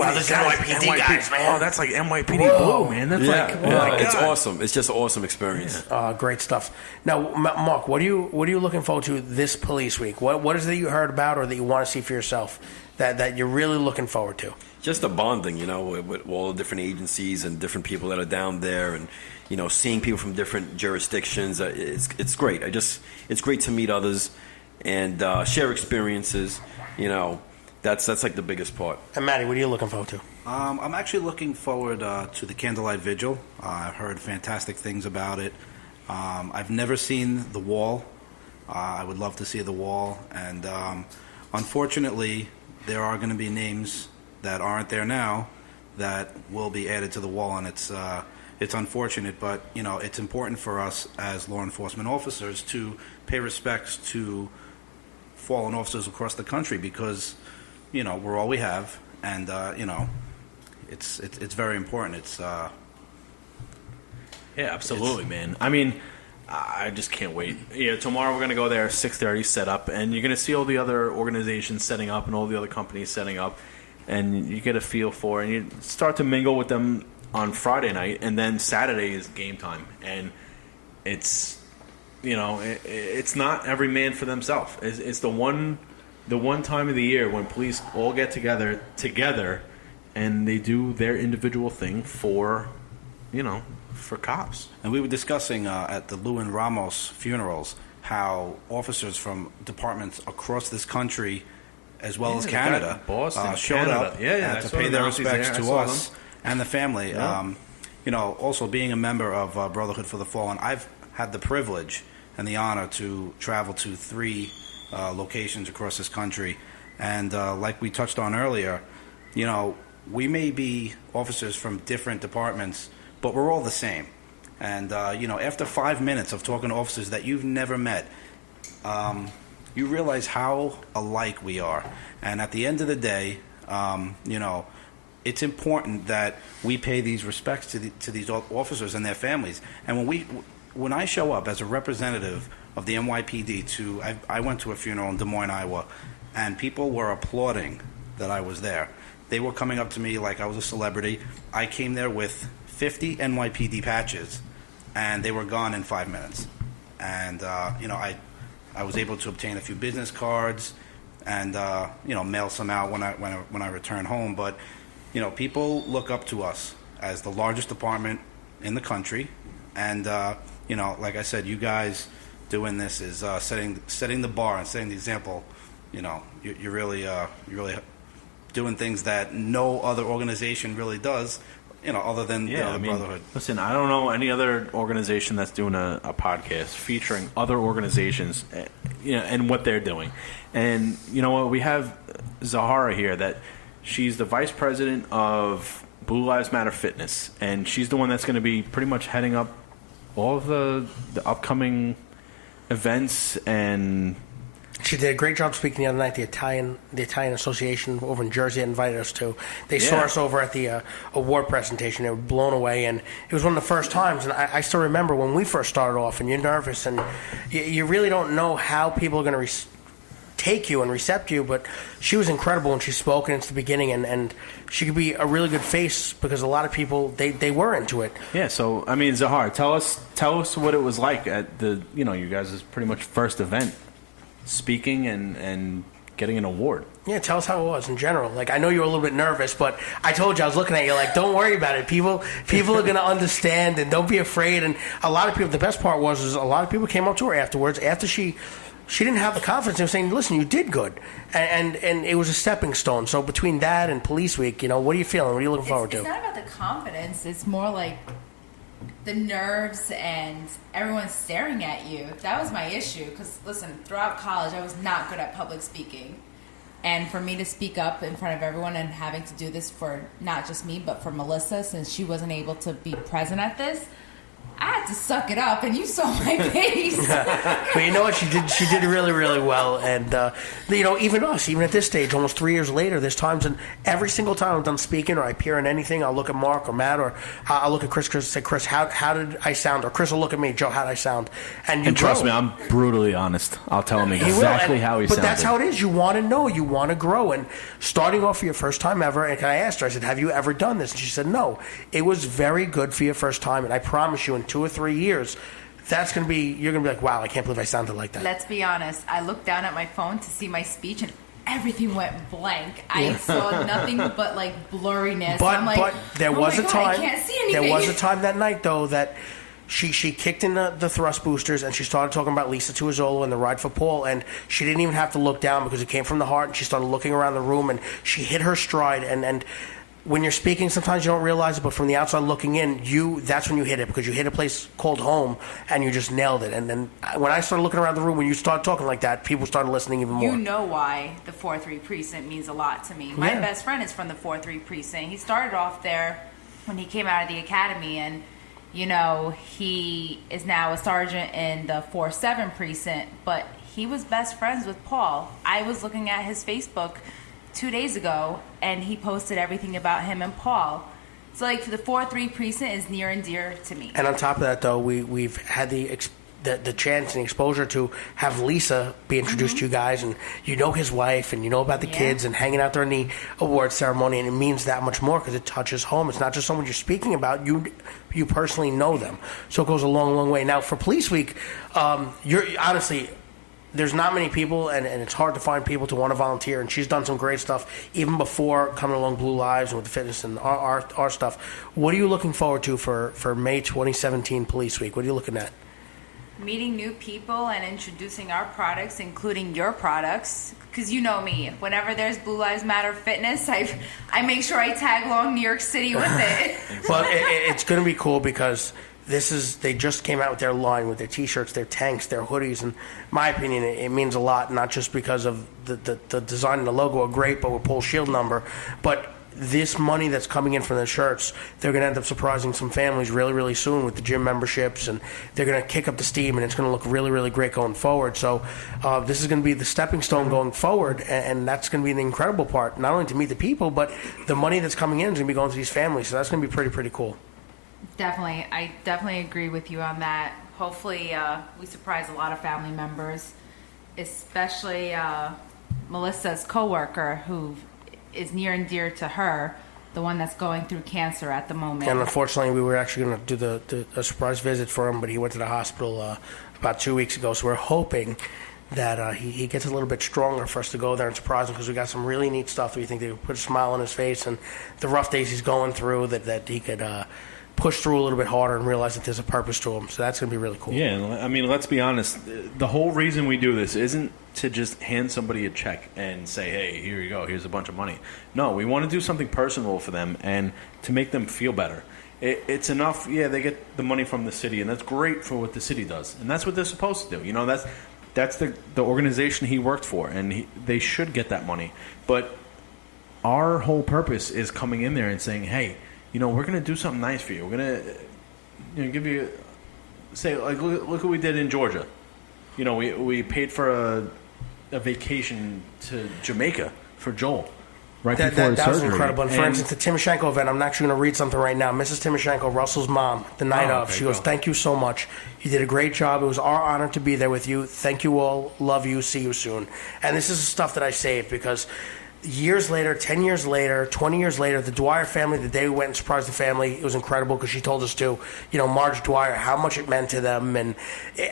wow, this is NYPD guys, man. Oh, that's like NYPD Blue, man. That's it's awesome. It's just an awesome experience. Great stuff. Now, Mark, what are you looking forward to this police week? What is it that you heard about or that you want to see for yourself that you're really looking forward to? Just the bonding, with all the different agencies and different people that are down there, and seeing people from different jurisdictions. It's great. It's great to meet others and share experiences. That's like the biggest part. And Maddie, what are you looking forward to? I'm actually looking forward to the Candlelight Vigil. I've heard fantastic things about it. I've never seen the wall. I would love to see the wall. And unfortunately, there are going to be names that aren't there now that will be added to the wall. And it's unfortunate, but, it's important for us as law enforcement officers to pay respects to fallen officers across the country because we're all we have, and it's very important. Absolutely, man. I mean, I just can't wait. Tomorrow we're gonna go there 6:30, set up, and you're gonna see all the other organizations setting up and all the other companies setting up, and you get a feel for it, and you start to mingle with them on Friday night, and then Saturday is game time, and it's it's not every man for themselves. It's the one time of the year when police all get together, and they do their individual thing for cops. And we were discussing at the Lou and Ramos funerals how officers from departments across this country, as well as Canada, Boston, showed up to pay their respects to us and the family. Yeah. Also being a member of Brotherhood for the Fallen, I've had the privilege and the honor to travel to 3 locations across this country, and like we touched on earlier, we may be officers from different departments, but we're all the same. And after 5 minutes of talking to officers that you've never met, you realize how alike we are. And at the end of the day, it's important that we pay these respects to these officers and their families. And when I show up as a representative of the NYPD I went to a funeral in Des Moines, Iowa, and people were applauding that I was there. They were coming up to me like I was a celebrity. I came there with 50 NYPD patches, and they were gone in 5 minutes. And I was able to obtain a few business cards and mail some out when I return home. But people look up to us as the largest department in the country, and like I said, you guys doing this is setting the bar and setting the example. You're really doing things that no other organization really does. Other than the Brotherhood. Listen, I don't know any other organization that's doing a podcast featuring other organizations, and what they're doing. And you know what? We have Zahara here. That she's the vice president of Blue Lives Matter Fitness, and she's the one that's going to be pretty much heading up all of the upcoming events. And she did a great job speaking the other night. The Italian Association over in Jersey invited us to. They saw us over at the award presentation. They were blown away, and it was one of the first times. And I still remember when we first started off, and you're nervous, and you really don't know how people are going to take you and recept you. But she was incredible when she spoke, and it's the beginning, and she could be a really good face because a lot of people they were into it. Yeah. So I mean, Zahar, tell us what it was like at the you guys' pretty much first event, speaking and getting an award. Yeah, tell us how it was in general. Like, I know you were a little bit nervous, but I told you, I was looking at you like, don't worry about it. People are going to understand, and don't be afraid. And a lot of people, the best part was a lot of people came up to her afterwards, after she didn't have the confidence. They were saying, listen, you did good. And it was a stepping stone. So between that and Police Week, what are you feeling? What are you looking forward to? It's not about the confidence. It's more like the nerves and everyone staring at you. That was my issue. Because, listen, throughout college, I was not good at public speaking. And for me to speak up in front of everyone and having to do this for not just me, but for Melissa, since she wasn't able to be present at this, I had to suck it up, and you saw my face. But you know what? She did really, really well. And, even us, even at this stage, almost 3 years later, there's times, and every single time I'm done speaking or I appear in anything, I'll look at Mark or Matt, or I'll look at Chris and say, Chris, how did I sound? Or Chris will look at me, Joe, how did I sound? And trust me, I'm brutally honest. I'll tell him exactly how he sounded. But that's how it is. You want to know. You want to grow. And starting off for your first time ever, and I asked her, I said, have you ever done this? And she said, no. It was very good for your first time, and I promise you in 2 or 3 years, you're going to be like, wow, I can't believe I sounded like that. Let's be honest. I looked down at my phone to see my speech, and everything went blank. I saw nothing but blurriness. But there was a time. I can't see anything. There was a time that night though that she kicked in the thrust boosters and she started talking about Lisa Tuizzolo and the ride for Paul, and she didn't even have to look down because it came from the heart, and she started looking around the room and she hit her stride. And when you're speaking, sometimes you don't realize it, but from the outside looking in, that's when you hit it, because you hit a place called home and you just nailed it. And then when I started looking around the room, when you started talking like that, people started listening even more. You know why the 4-3 precinct means a lot to me. My best friend is from the 4-3 precinct. He started off there when he came out of the academy, and he is now a sergeant in the 4-7 precinct, but he was best friends with Paul. I was looking at his Facebook 2 days ago, and he posted everything about him and Paul. So, the 4-3 precinct is near and dear to me. And on top of that, though, we've had the chance and exposure to have Lisa be introduced to you guys, and his wife, and about the kids, and hanging out there in the award ceremony, and it means that much more because it touches home. It's not just someone you're speaking about; you personally know them, so it goes a long, long way. Now, for Police Week, you're honestly. There's not many people, and it's hard to find people to want to volunteer, and she's done some great stuff even before coming along Blue Lives and with the fitness and our stuff. What are you looking forward to for May 2017 Police Week? What are you looking at? Meeting new people and introducing our products, including your products, because you know me. Whenever there's Blue Lives Matter fitness, I make sure I tag along New York City with it. Well, it's going to be cool because they just came out with their line, with their T-shirts, their tanks, their hoodies, and in my opinion, it means a lot, not just because of the design and the logo are great, but with Paul's shield number, but this money that's coming in from the shirts, they're going to end up surprising some families really, really soon with the gym memberships, and they're going to kick up the steam, and it's going to look really, really great going forward. So this is going to be the stepping stone going forward, and that's going to be an incredible part, not only to meet the people, but the money that's coming in is going to be going to these families, so that's going to be pretty, pretty cool. Definitely. I definitely agree with you on that. Hopefully we surprise a lot of family members, especially Melissa's coworker, who is near and dear to her, the one that's going through cancer at the moment. And unfortunately, we were actually going to do a surprise visit for him, but he went to the hospital about 2 weeks ago, so we're hoping that he gets a little bit stronger for us to go there and surprise him, because we got some really neat stuff that we think they would put a smile on his face, and the rough days he's going through, that he could push through a little bit harder and realize that there's a purpose to him. So that's going to be really cool. Yeah, I mean, let's be honest. The whole reason we do this isn't to just hand somebody a check and say, hey, here you go, here's a bunch of money. No, we want to do something personal for them and to make them feel better. It's enough, they get the money from the city, and that's great for what the city does. And that's what they're supposed to do. That's the organization he worked for, and they should get that money. But our whole purpose is coming in there and saying, hey, we're going to do something nice for you. We're going to give you, look what we did in Georgia. We paid for a vacation to Jamaica for Joel before his surgery. That was incredible. And for instance, the Timoshenko event, I'm actually going to read something right now. Mrs. Timoshenko, Russell's mom, the night of, she goes, thank you so much. You did a great job. It was our honor to be there with you. Thank you all. Love you. See you soon. And this is the stuff that I saved because years later, 10 years later, 20 years later, the Dwyer family, the day we went and surprised the family, it was incredible because she told us to, Marge Dwyer, how much it meant to them and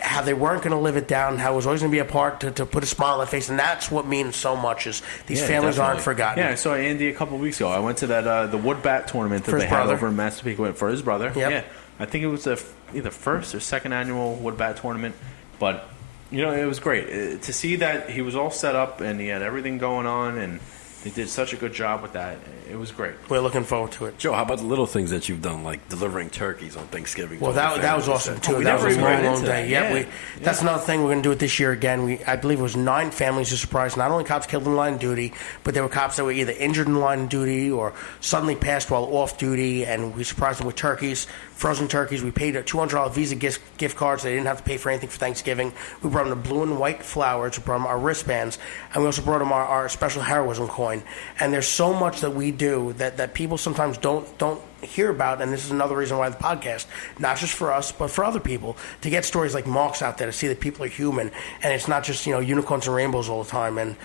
how they weren't going to live it down, how it was always going to be a part to put a smile on their face. And that's what means so much is these families definitely aren't forgotten. Yeah, I saw Andy a couple of weeks ago. I went to that the wood bat tournament that they had over in Massapequa for his brother. Yep. Yeah, I think it was either first or second annual wood bat tournament. But, it was great to see that he was all set up and he had everything going on and They did such a good job with that. It was great. We're looking forward to it. Joe, how about the little things that you've done, like delivering turkeys on Thanksgiving? Well, that was awesome too. we That never was a even long, got long into day. that. Yeah, that's another thing we're going to do it this year again. I believe it was 9 families who surprised. Not only cops killed in line of duty, but there were cops that were either injured in line of duty or suddenly passed while off duty, and we surprised them with turkeys. Frozen turkeys. We paid a $200 Visa gift cards. They didn't have to pay for anything for Thanksgiving. We brought them the blue and white flowers. We brought them our wristbands, and we also brought them our special heroism coin. And there's so much that we do that people sometimes don't hear about, and this is another reason why the podcast, not just for us, but for other people, to get stories like Mark's out there, to see that people are human, and it's not just, unicorns and rainbows all the time, and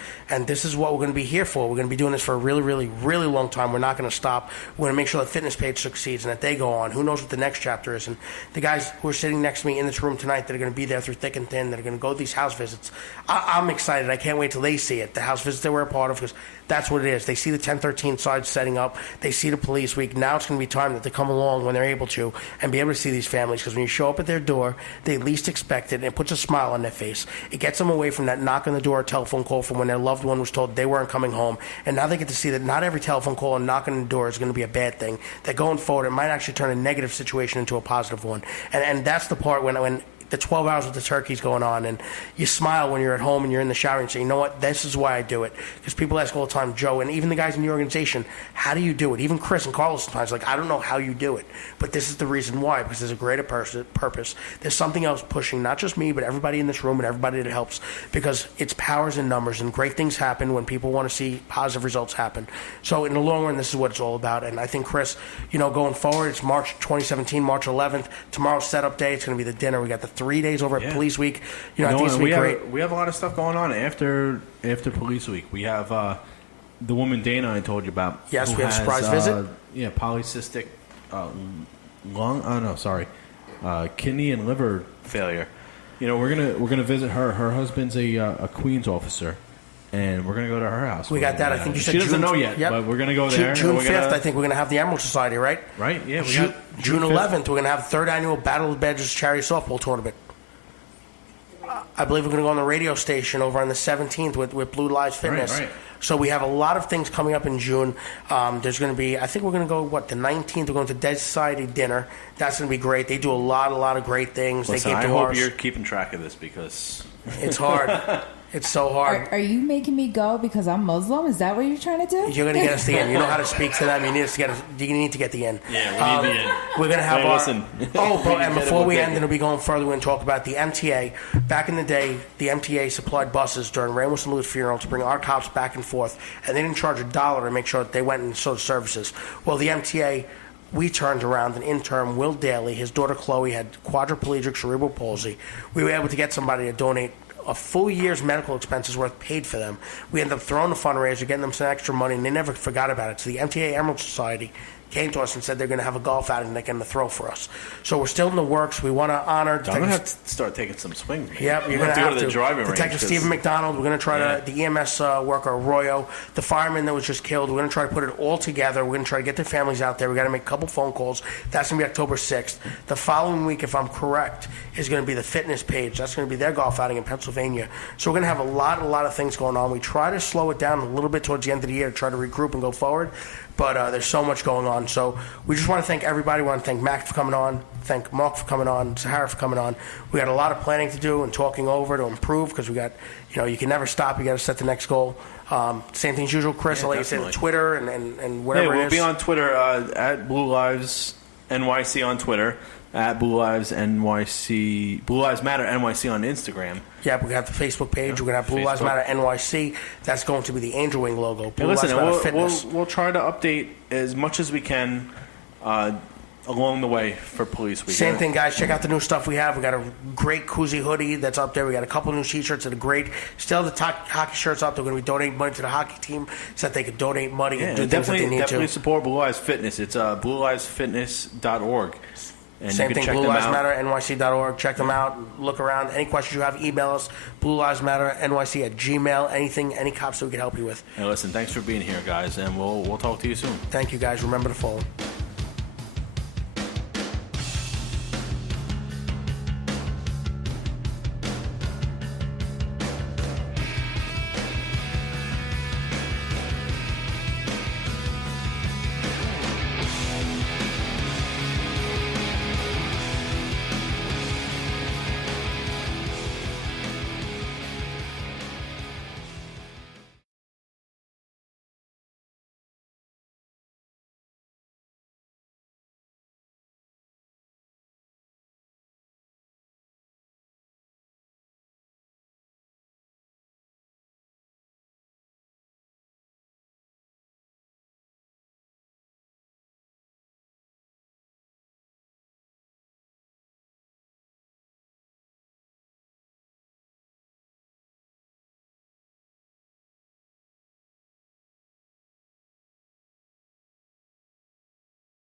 this is what we're going to be here for. We're going to be doing this for a really, really, really long time. We're not going to stop. We're going to make sure that Fitness Page succeeds and that they go on. Who knows what the next chapter is, and the guys who are sitting next to me in this room tonight that are going to be there through thick and thin, that are going to go to these house visits, I'm excited. I can't wait till they see it, the house visits that we're a part of, because that's what it is. They see the 1013 side setting up. They see the police week. Now it's going to be time that they come along when they're able to and be able to see these families, because when you show up at their door, they least expect it, and it puts a smile on their face. It gets them away from that knock on the door telephone call from when their loved one was told they weren't coming home, and now they get to see that not every telephone call and knock on the door is going to be a bad thing. That going forward, it might actually turn a negative situation into a positive one, and that's the part when the 12 hours with the turkey's going on, and you smile when you're at home and you're in the shower and say, you know what, this is why I do it. Because people ask all the time, Joe, and even the guys in the organization, how do you do it? Even Chris and Carlos sometimes, I don't know how you do it, but this is the reason why, because there's a greater purpose. There's something else pushing, not just me, but everybody in this room and everybody that helps, because it's powers in numbers, and great things happen when people want to see positive results happen. So in the long run, this is what it's all about, and I think, Chris, going forward, it's March 2017, March 11th. Tomorrow's setup day. It's going to be the dinner. We got the 3 days over at Police Week. I think it's going to be great. We have a lot of stuff going on after Police Week. We have the woman Dana I told you about. Yes, we have a surprise visit. Polycystic kidney and liver failure. We're gonna visit her. Her husband's a Queens officer, and we're gonna go to her house. We got that. I think you said she doesn't June, know yet, but we're gonna go there. June 5th, I think we're gonna have the Emerald Society, right? Right. Yeah. June 11th, we're gonna have the 3rd annual Battle of the Badgers charity softball tournament. I believe we're going to go on the radio station over on the 17th with Blue Lives Fitness. Right. So we have a lot of things coming up in June. There's going to be, I think we're going to go, the 19th, we're going to Det Society dinner. That's going to be great. They do a lot of great things. Listen, they give I to hope ours. you're keeping track of this, because It's hard. It's so hard. Are you making me go because I'm Muslim? Is that what you're trying to do? You're going to get us the end. You know how to speak to them. You need to get the end. Yeah, we need the end. We're going to have listen. And before we end, and we going further, we're going to talk about the MTA. Back in the day, the MTA supplied buses during Ramos and Lou's funeral to bring our cops back and forth, and they didn't charge $1 to make sure that they went and saw the services. Well, the MTA, we turned around an intern, Will Daly, his daughter Chloe had quadriplegic cerebral palsy. We were able to get somebody to donate a full year's medical expenses worth paid for them. We ended up throwing a fundraiser, getting them some extra money, and they never forgot about it. So the MTA Emerald Society came to us and said they're going to have a golf outing they're going to throw for us. So we're still in the works. We want to honor. I'm going to have to start taking some swings. Man. Yep, you're going to have to go to the driving range. Detective Stephen McDonald. We're going to try to the EMS worker Arroyo, the fireman that was just killed. We're going to try to put it all together. We're going to try to get their families out there. We got to make a couple phone calls. That's going to be October 6th. The following week, if I'm correct, is going to be the Fitness Page. That's going to be their golf outing in Pennsylvania. So we're going to have a lot of things going on. We try to slow it down a little bit towards the end of the year to try to regroup and go forward. But there's so much going on. So we just want to thank everybody. We want to thank Mac for coming on, thank Mark for coming on, Sahara for coming on. We got a lot of planning to do and talking over to improve, because we got, you can never stop. You got to set the next goal. Same thing as usual, Chris. I'll let you say Twitter and whatever it is. We'll be on Twitter at Blue Lives NYC on Twitter, at Blue Lives NYC, Blue Lives Matter NYC on Instagram. Yeah, we're going to have the Facebook page. We're going to have Blue Lives Matter NYC. That's going to be the Angel Wing logo. Blue Lives Matter Fitness. We'll try to update as much as we can along the way for Police Week. Same thing, guys. Check out the new stuff we have. We got a great koozie hoodie that's up there. We got a couple new T-shirts that are great. Still, the hockey shirts up. They're going to be donating money to the hockey team so that they can donate money and do things that they need definitely to. Support Blue Lives Fitness. It's bluelivesfitness.org. And same thing, Blue Lives Matter, NYC.org. Check them out. Look around. Any questions you have, email us, bluelivesmatternyc@gmail. Anything, any cops that we can help you with. Hey, listen, thanks for being here, guys, and we'll talk to you soon. Thank you, guys. Remember to follow.